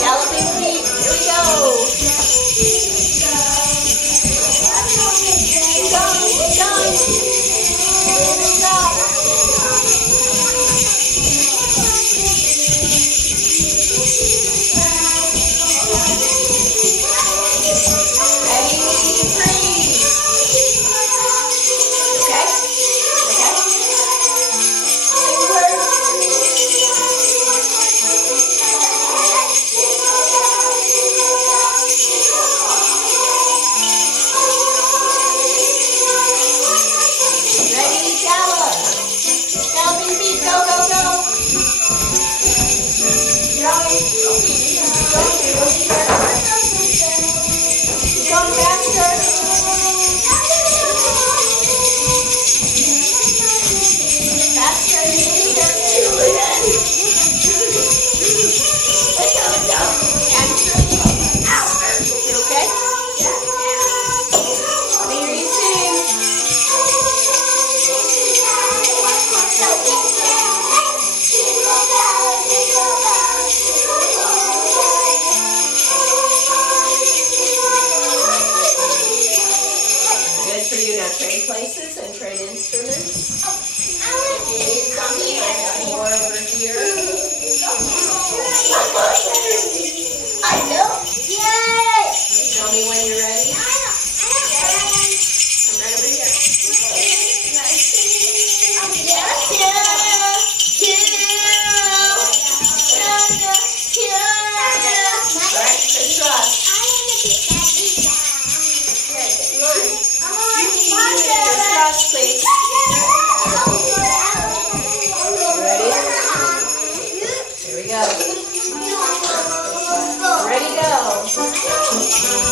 Galloping feet. Here we go. Keep going. Keep going. Good job. Ready, freeze. Okay? Okay? Say the word. Ready, gallop. Galloping feet. Go, go, go. Going. Going faster. Faster. Julian. Let's go, let's go. And faster. You okay? Let me hear you sing. Good for you. Now trade places and trade instruments. If you need something, I have more over here. I know. Yay! Tell me when you're ready. I'm right over here. Right, good trust. Good trust, please. Ready? Here we go. Ready, go. Ready, go.